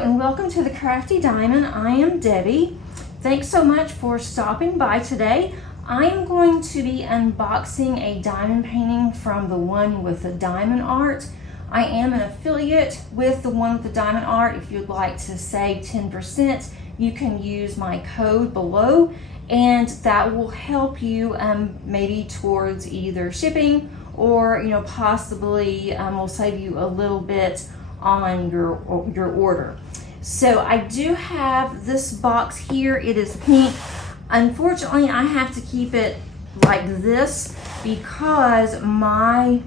and welcome to the Crafty Diamond. I am Debbie. Thanks so much for stopping by today. I am going to be unboxing a diamond painting from the one with the diamond art. I am an affiliate with the one with the diamond art. If you'd like to save 10%, you can use my code below, and that will help you maybe towards either shipping or possibly will save you a little bit on your order. So I do have this box here. It is pink. Unfortunately, I have to keep it like this because my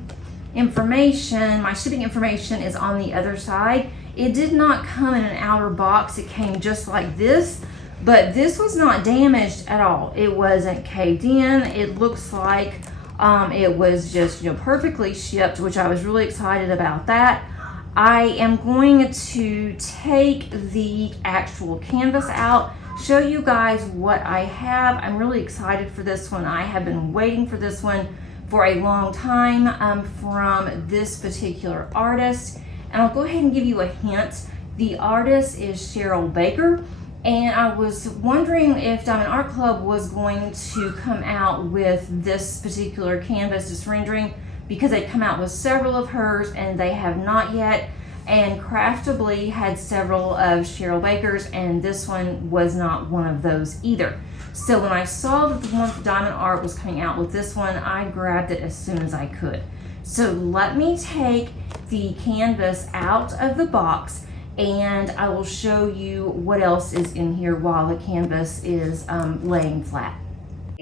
shipping information is on the other side. It did not come in an outer box. It came just like this, but this was not damaged at all. It wasn't caved in. It looks like it was just perfectly shipped, which I was really excited about that. I am going to take the actual canvas out, show you guys what I have. I'm really excited for this one. I have been waiting for this one for a long time from this particular artist. And I'll go ahead and give you a hint. The artist is Cheryl Baker. And I was wondering if Diamond Art Club was going to come out with this particular canvas, this rendering, because they come out with several of hers and they have not yet. And Craftably had several of Cheryl Baker's, and this one was not one of those either. So when I saw that the one with diamond art was coming out with this one, I grabbed it as soon as I could. So let me take the canvas out of the box and I will show you what else is in here while the canvas is laying flat.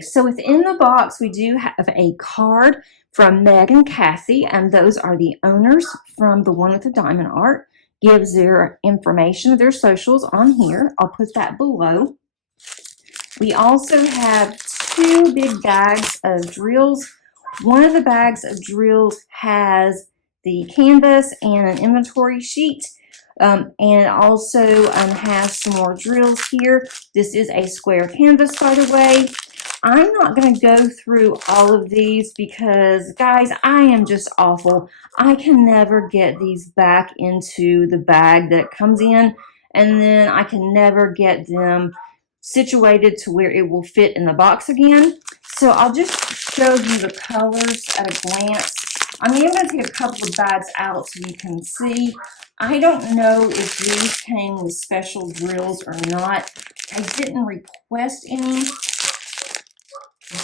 So within the box, we do have a card from Meg and Cassie, and those are the owners from the one with the diamond art. Gives their information, their socials on here. I'll put that below. We also have two big bags of drills. One of the bags of drills has the canvas and an inventory sheet. And also has some more drills here. This is a square canvas, by the way. I'm not going to go through all of these because, guys, I am just awful. I can never get these back into the bag that comes in, and then I can never get them situated to where it will fit in the box again. So I'll just show you the colors at a glance. I'm even going to take a couple of bags out so you can see. I don't know if these came with special drills or not. I didn't request any,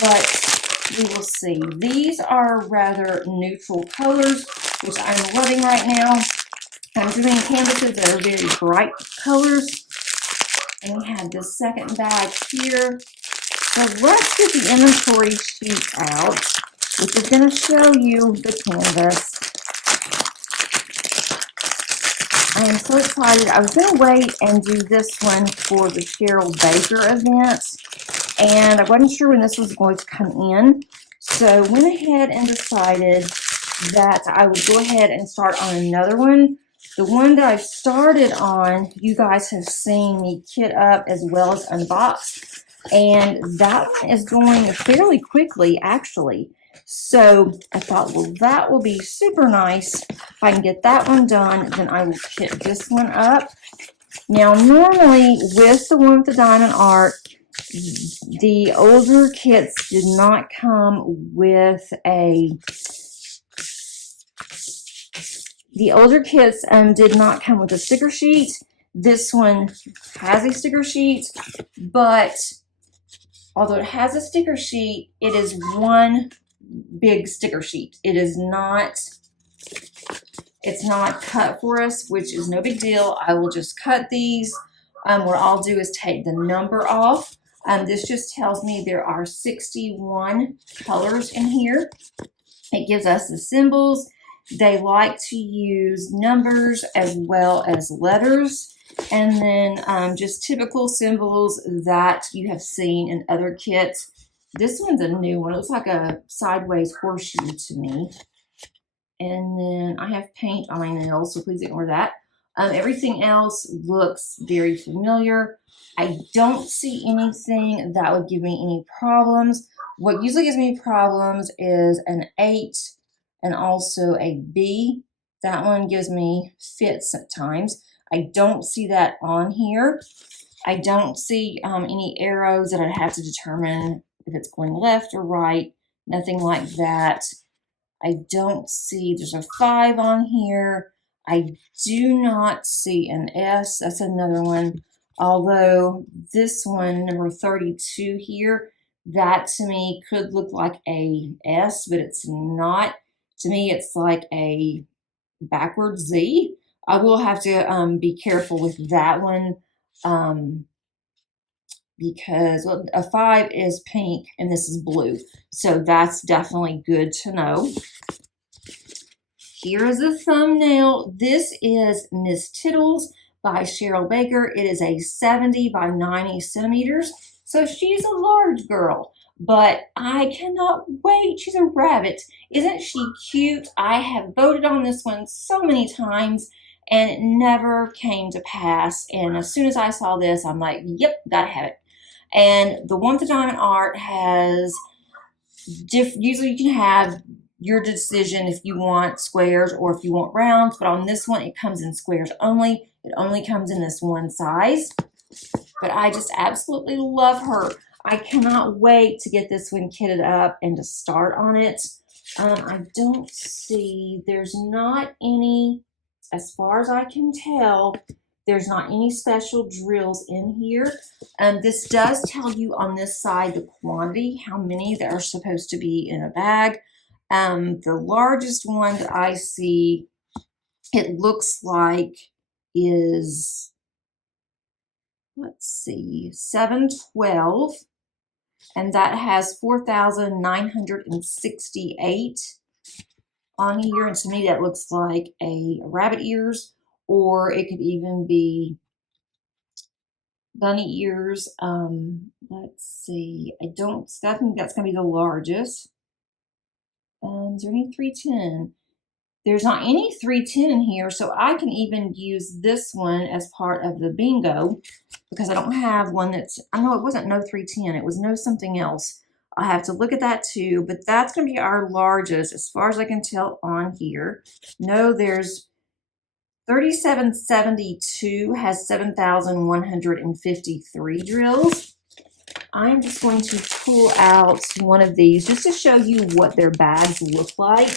but we will see. These are rather neutral colors, which I'm loving right now. I'm doing canvases that are very bright colors. And we have the second bag here. So let's get the inventory sheet out, which is going to show you the canvas. I am so excited. I was going to wait and do this one for the Cheryl Baker event, and I wasn't sure when this was going to come in. So went ahead and decided that I would go ahead and start on another one. The one that I've started on, you guys have seen me kit up as well as unbox, and that one is going fairly quickly, actually. So I thought, well, that will be super nice. If I can get that one done, then I will kit this one up. Now, normally with the one with the diamond art, the older kits did not come with a... The older kits did not come with a sticker sheet. This one has a sticker sheet, but although it has a sticker sheet, it is one big sticker sheet. It is not, it's not cut for us, which is no big deal. I will just cut these. What I'll do is take the number off. This just tells me there are 61 colors in here. It gives us the symbols. They like to use numbers as well as letters, and then just typical symbols that you have seen in other kits. This one's a new one. It looks like a sideways horseshoe to me. And then I have paint on my nails, so please ignore that. Everything else looks very familiar. I don't see anything that would give me any problems. What usually gives me problems is an 8 and also a B. That one gives me fits at times. I don't see that on here. I don't see any arrows that I'd have to determine if it's going left or right. Nothing like that. I don't see, there's a 5 on here. I do not see an S. That's another one. Although this one, number 32 here, that to me could look like a S, but it's not. To me, it's like a backwards Z. I will have to be careful with that one because well, a 5 is pink and this is blue. So that's definitely good to know. Here is a thumbnail. This is Miss Tittles by Cheryl Baker. It is a 70 by 90 centimeters. So she's a large girl, but I cannot wait. She's a rabbit. Isn't she cute? I have voted on this one so many times and it never came to pass. And as soon as I saw this, I'm like, yep, gotta have it. And the one with the diamond art has usually you can have your decision if you want squares or if you want rounds, but on this one it comes in squares only. It only comes in this one size, but I just absolutely love her. I cannot wait to get this one kitted up and to start on it. I don't see, there's not any, as far as I can tell, there's not any special drills in here. This does tell you on this side the quantity, how many that are supposed to be in a bag. The largest one that I see, it looks like is, let's see, 712, and that has 4,968 on here. And to me, that looks like a rabbit ears, or it could even be bunny ears. Let's see. I think that's gonna be the largest. Is there any 310? There's not any 310 in here, so I can even use this one as part of the bingo because I don't have one that's, I know it wasn't no 310, it was no something else. I have to look at that too, but that's gonna be our largest as far as I can tell on here. No, there's 3772 has 7,153 drills. I'm just going to pull out one of these just to show you what their bags look like.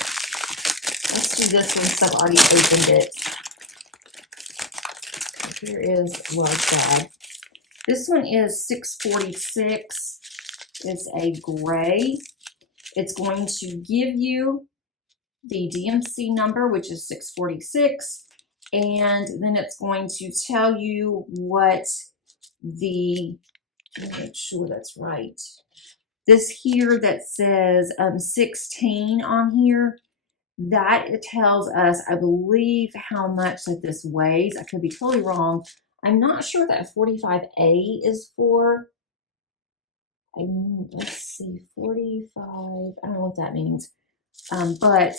Let's do this one since I've already opened it. Here is a large bag. This one is 646. It's a gray. It's going to give you the DMC number, which is 646. And then it's going to tell you what the, let me make sure that's right. This here that says 16 on here, that it tells us, I believe, how much that this weighs. I could be totally wrong. I'm not sure that 45A is for. Let's see, 45. I don't know what that means. But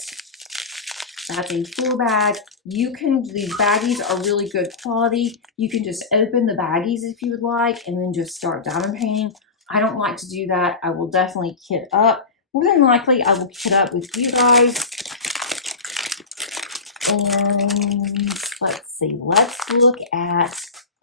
that's a full bag. You can, these baggies are really good quality. You can just open the baggies if you would like and then just start diamond painting. I don't like to do that. I will definitely kit up. More than likely, I will kit up with you guys. And let's see, let's look at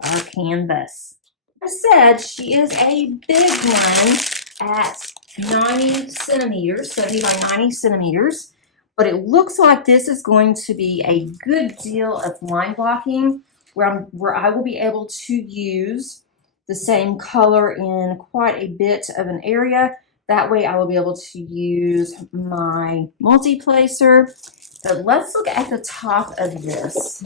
our canvas. I said she is a big one at 90 centimeters, 70 by 90 centimeters. But it looks like this is going to be a good deal of line blocking where I will be able to use the same color in quite a bit of an area. That way I will be able to use my multi-placer. But let's look at the top of this.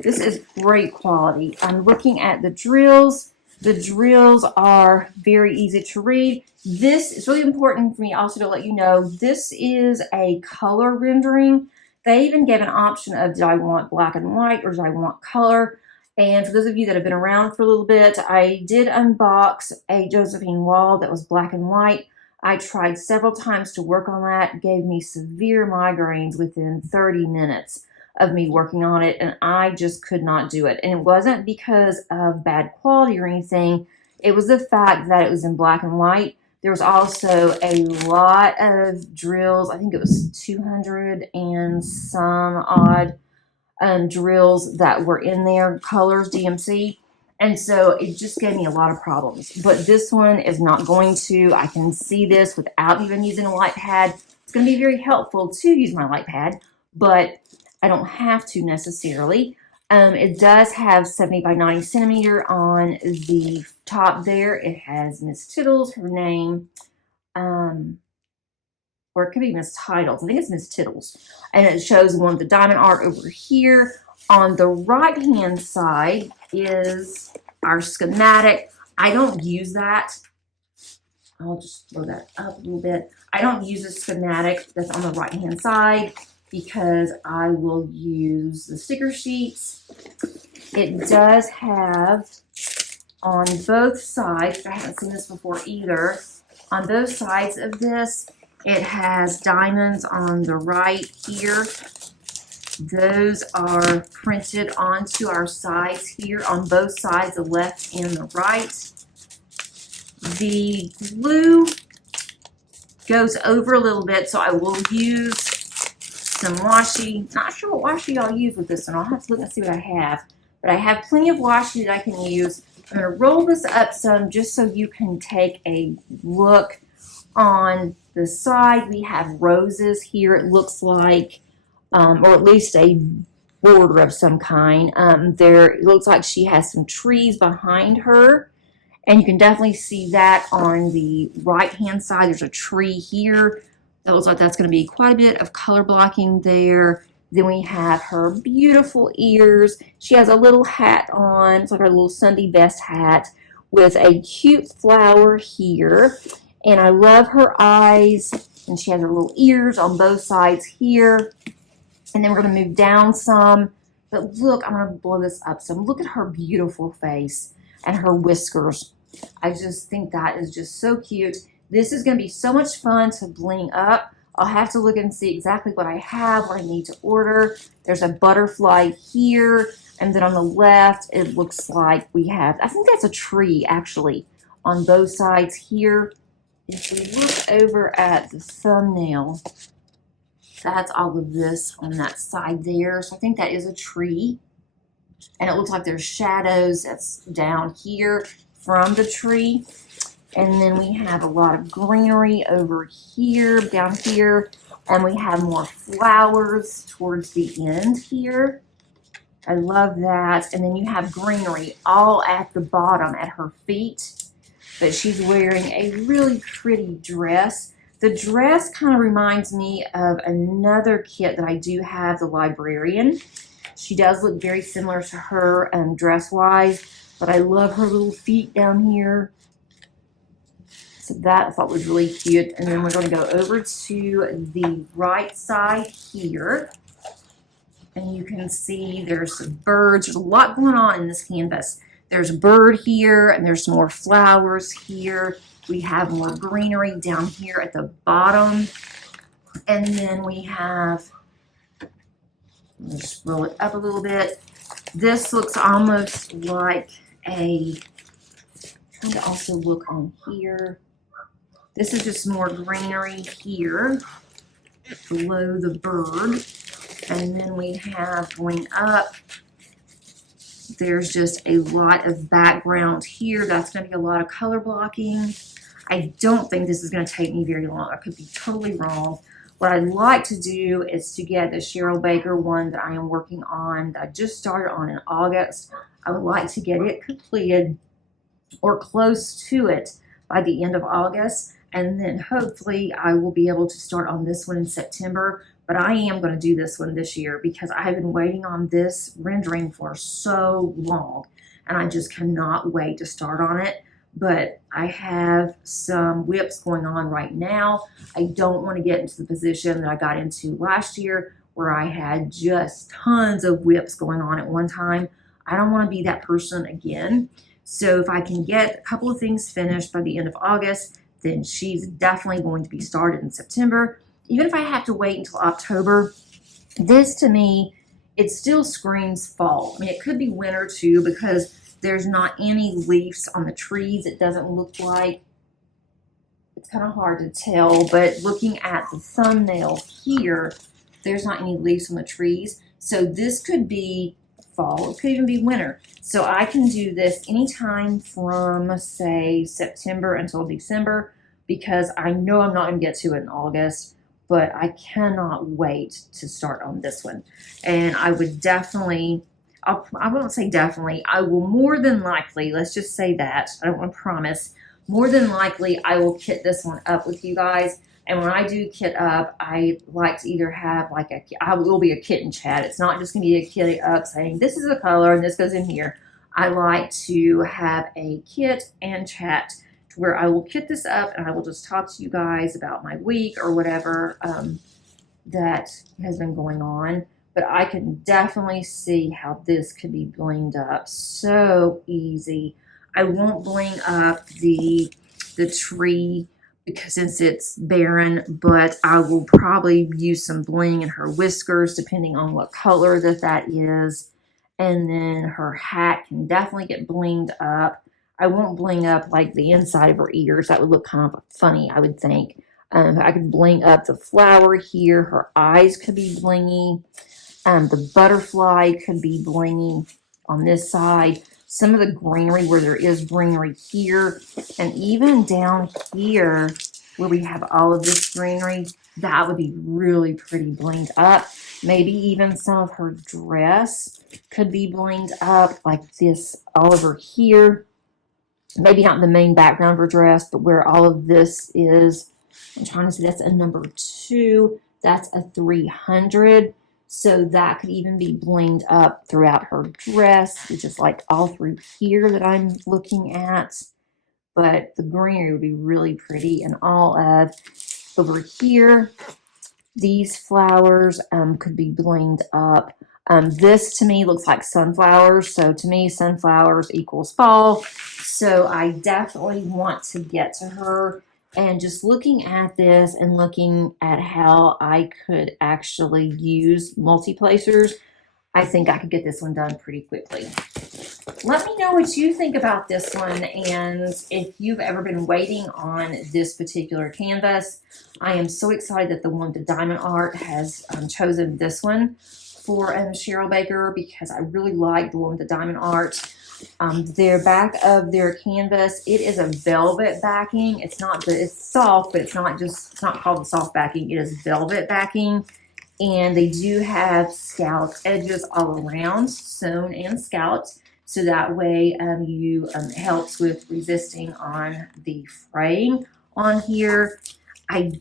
This is great quality. I'm looking at the drills. The drills are very easy to read. This is really important for me also to let you know, this is a color rendering. They even gave an option of, did I want black and white or did I want color? And for those of you that have been around for a little bit, I did unbox a Josephine wall that was black and white. I tried several times to work on that. It gave me severe migraines within 30 minutes of me working on it, and I just could not do it. And it wasn't because of bad quality or anything. It was the fact that it was in black and white. There was also a lot of drills. I think it was 200 and some odd drills that were in there, colors, DMC. And so it just gave me a lot of problems. But this one is not going to. I can see this without even using a light pad. It's going to be very helpful to use my light pad, but I don't have to necessarily. It does have 70 by 90 centimeter on the top there. It has Miss Tittles, her name, or it could be Miss Tittles. I think it's Miss Tittles. And it shows one of the diamond art over here. On the right-hand side is our schematic. I don't use that. I'll just blow that up a little bit. I don't use a schematic that's on the right-hand side because I will use the sticker sheets. It does have on both sides, I haven't seen this before either, on both sides of this, it has diamonds on the right here. Those are printed onto our sides here on both sides, the left and the right. The glue goes over a little bit, so I will use some washi. Not sure what washi I'll use with this one. I'll have to look and see what I have. But I have plenty of washi that I can use. I'm going to roll this up some just so you can take a look. On the side, we have roses here, it looks like, or at least a border of some kind. There, it looks like she has some trees behind her. And you can definitely see that on the right-hand side. There's a tree here. That looks like that's going to be quite a bit of color blocking there. Then we have her beautiful ears. She has a little hat on. It's like her little Sunday best hat with a cute flower here. And I love her eyes. And she has her little ears on both sides here. And then we're going to move down some. But look, I'm going to blow this up some. Look at her beautiful face and her whiskers. I just think that is just so cute. This is going to be so much fun to bling up. I'll have to look and see exactly what I have, what I need to order. There's a butterfly here. And then on the left, it looks like we have, I think that's a tree actually, on both sides here. If we look over at the thumbnail, that's all of this on that side there. So I think that is a tree. And it looks like there's shadows that's down here from the tree. And then we have a lot of greenery over here, down here. And we have more flowers towards the end here. I love that. And then you have greenery all at the bottom at her feet. But she's wearing a really pretty dress. The dress kind of reminds me of another kit that I do have, the Librarian. She does look very similar to her dress-wise, but I love her little feet down here. So that I thought was really cute. And then we're going to go over to the right side here. And you can see there's some birds. There's a lot going on in this canvas. There's a bird here, and there's some more flowers here. We have more greenery down here at the bottom. And then we have, let's roll it up a little bit. This looks almost like a, trying to also look on here. This is just more greenery here below the bird. And then we have going up, there's just a lot of background here. That's going to be a lot of color blocking. I don't think this is going to take me very long. I could be totally wrong. What I'd like to do is to get the Cheryl Baker one that I am working on, that I just started on in August. I would like to get it completed or close to it by the end of August. And then hopefully I will be able to start on this one in September. But I am going to do this one this year because I have been waiting on this rendering for so long. And I just cannot wait to start on it. But I have some whips going on right now. I don't want to get into the position that I got into last year where I had just tons of whips going on at one time. I don't want to be that person again. So if I can get a couple of things finished by the end of August, then she's definitely going to be started in September. Even if I have to wait until October, this to me, it still screams fall. I mean, it could be winter too because there's not any leaves on the trees. It doesn't look like, it's kind of hard to tell, but looking at the thumbnail here, there's not any leaves on the trees. So this could be fall, it could even be winter. So I can do this anytime from, say, September until December, because I know I'm not going to get to it in August, but I cannot wait to start on this one. And I would definitely, I won't say definitely, I will more than likely, let's just say that, I don't want to promise, more than likely I will kit this one up with you guys. And when I do kit up, I like to either have like I will be a kitten chat. It's not just going to be a kit up saying this is a color and this goes in here. I like to have a kit and chat to where I will kit this up and I will just talk to you guys about my week or whatever that has been going on. But I can definitely see how this could be blinged up so easy. I won't bling up the tree because since it's barren, but I will probably use some bling in her whiskers depending on what color that is. And then her hat can definitely get blinged up. I won't bling up like the inside of her ears. That would look kind of funny, I would think. I could bling up the flower here. Her eyes could be blingy. The butterfly could be blingy on this side. Some of the greenery where there is greenery here, and even down here where we have all of this greenery, that would be really pretty blinged up. Maybe even some of her dress could be blinged up like this all over here. Maybe not the main background of her dress, but where all of this is. I'm trying to see, that's a number 2. That's a 300. So that could even be blinged up throughout her dress, which is like all through here that I'm looking at. But the greenery would be really pretty. And all of over here, these flowers could be blinged up. This to me looks like sunflowers. So to me, sunflowers equals fall. So I definitely want to get to her. And just looking at this and looking at how I could actually use multi-placers, I think I could get this one done pretty quickly. Let me know what you think about this one, and if you've ever been waiting on this particular canvas. I am so excited that the one, the Diamond Art, has chosen this one for Cheryl Baker, because I really like the one with the Diamond Art. Their back of their canvas, it is a velvet backing. It's not the, it's soft, but it's not called the soft backing. It is velvet backing. And they do have scalloped edges all around, sewn and scalloped. So that way you helps with resisting on the fraying on here. I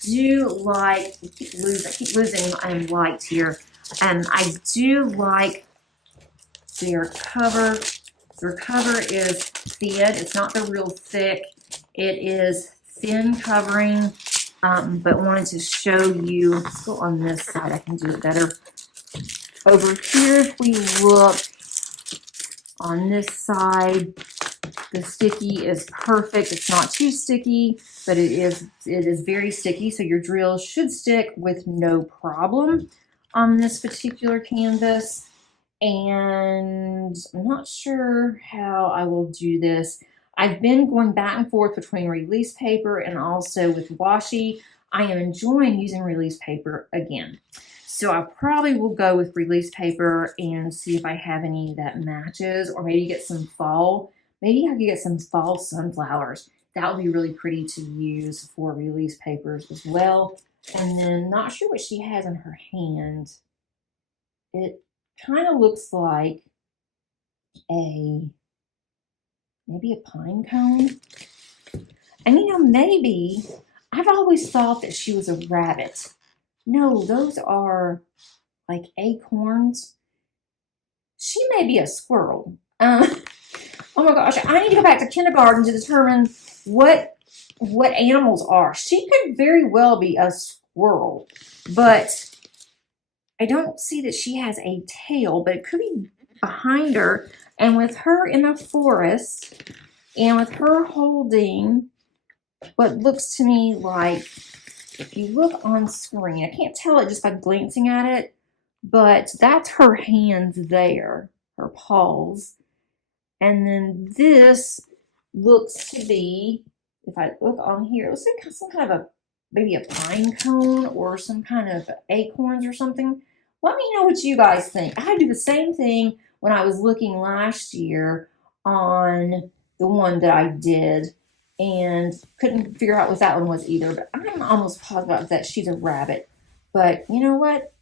do like, I keep losing light here. I do like their cover. Their cover is thin. It's not the real thick. It is thin covering, but wanted to show you. Let's go on this side. I can do it better. Over here, if we look on this side, the sticky is perfect. It's not too sticky, but it is very sticky. So your drill should stick with no problem on this particular canvas. And I'm not sure how I will do this. I've been going back and forth between release paper and also with washi. I am enjoying using release paper again. So I probably will go with release paper and see if I have any that matches, or maybe get some fall. Maybe I could get some fall sunflowers. That would be really pretty to use for release papers as well. And then not sure what she has in her hand. It kind of looks like maybe a pine cone. And you know, maybe I've always thought that she was a rabbit. No, those are like acorns. She may be a squirrel. Oh my gosh, I need to go back to kindergarten to determine what animals are. She could very well be a squirrel, but I don't see that she has a tail, but it could be behind her. And with her in a forest, and with her holding what looks to me like, if you look on screen, I can't tell it just by glancing at it, but that's her hands there, her paws. And then this looks to be, if I look on here, it looks like some kind of maybe a pine cone or some kind of acorns or something. Let me know what you guys think. I had to do the same thing when I was looking last year on the one that I did and couldn't figure out what that one was either. But I'm almost positive that she's a rabbit. But you know what?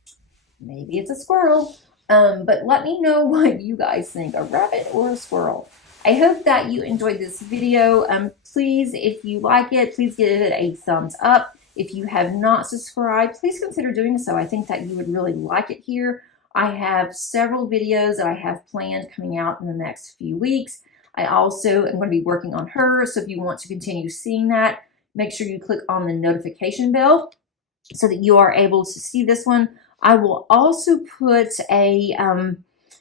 Maybe it's a squirrel. But let me know what you guys think, a rabbit or a squirrel. I hope that you enjoyed this video. Please, if you like it, please give it a thumbs up. If you have not subscribed, please consider doing so. I think that you would really like it here. I have several videos that I have planned coming out in the next few weeks. I also am going to be working on her, so if you want to continue seeing that, make sure you click on the notification bell so that you are able to see this one. I will also put a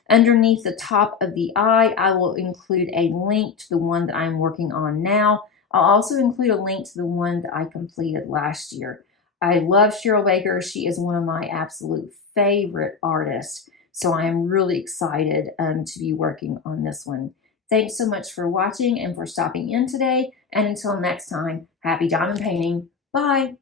underneath the top of the eye, I will include a link to the one that I'm working on now. I'll also include a link to the one that I completed last year. I love Cheryl Baker. She is one of my absolute favorite artists. So I am really excited to be working on this one. Thanks so much for watching and for stopping in today. And until next time, happy diamond painting. Bye.